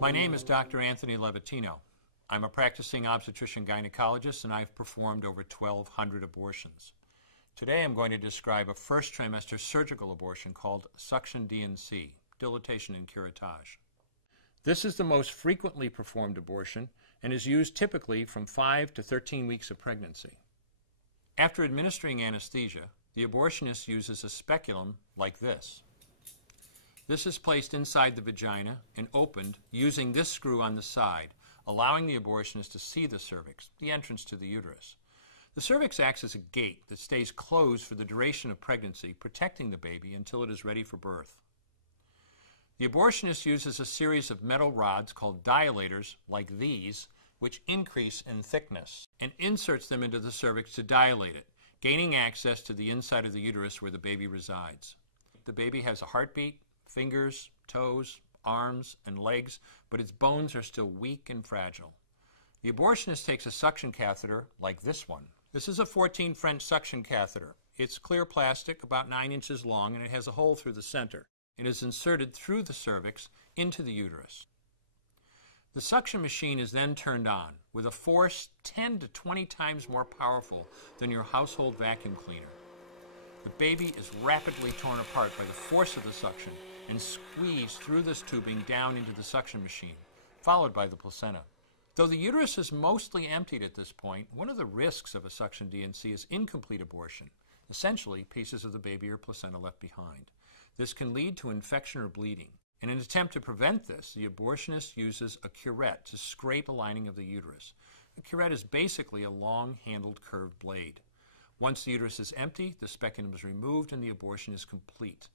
My name is Dr. Antъни Levatino. I'm a practicing obstetrician gynecologist and I've performed over 1,200 abortions. Today I'm going to describe a first trimester surgical abortion called suction D&C, dilatation and curettage. This is the most frequently performed abortion and is used typically from 5 to 13 weeks of pregnancy. After administering anesthesia, the abortionist uses a speculum like this. This is placed inside the vagina and opened using this screw on the side, allowing the abortionist to see the cervix, the entrance to the uterus. The cervix acts as a gate that stays closed for the duration of pregnancy, protecting the baby until it is ready for birth. The abortionist uses a series of metal rods called dilators, like these, which increase in thickness, and inserts them into the cervix to dilate it, gaining access to the inside of the uterus where the baby resides. The baby has a heartbeat, fingers, toes, arms, and legs, but its bones are still weak and fragile. The abortionist takes a suction catheter like this one. This is a 14 French suction catheter. It's clear plastic, about 9 inches long, and it has a hole through the center. It is inserted through the cervix into the uterus. The suction machine is then turned on with a force 10 to 20 times more powerful than your household vacuum cleaner. The baby is rapidly torn apart by the force of the suction and squeezed through this tubing down into the suction machine, followed by the placenta. Though the uterus is mostly emptied at this point, one of the risks of a suction D&C is incomplete abortion, essentially pieces of the baby or placenta left behind. This can lead to infection or bleeding. In an attempt to prevent this, the abortionist uses a curette to scrape the lining of the uterus. A curette is basically a long-handled curved blade. Once the uterus is empty, the speculum is removed and the abortion is complete.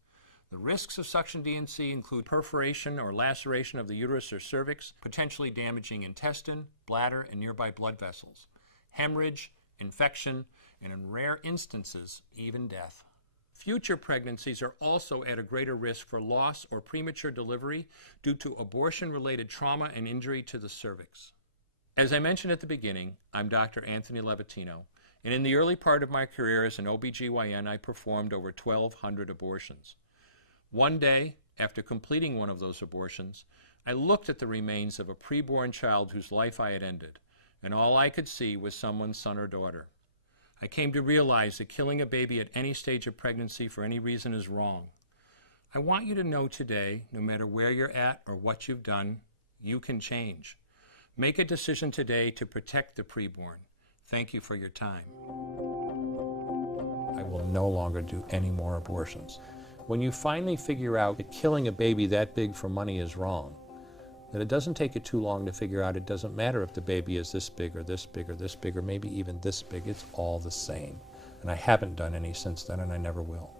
The risks of suction D&C include perforation or laceration of the uterus or cervix, potentially damaging intestine, bladder, and nearby blood vessels, hemorrhage, infection, and in rare instances, even death. Future pregnancies are also at a greater risk for loss or premature delivery due to abortion-related trauma and injury to the cervix. As I mentioned at the beginning, I'm Dr. Antъни Levatino, and in the early part of my career as an OBGYN, I performed over 1,200 abortions. One day, after completing one of those abortions, I looked at the remains of a preborn child whose life I had ended, and all I could see was someone's son or daughter. I came to realize that killing a baby at any stage of pregnancy for any reason is wrong. I want you to know today, no matter where you're at or what you've done, you can change. Make a decision today to protect the preborn. Thank you for your time. I will no longer do any more abortions. When you finally figure out that killing a baby that big for money is wrong, that it doesn't take you too long to figure out it doesn't matter if the baby is this big or this big or this big or maybe even this big, it's all the same. And I haven't done any since then and I never will.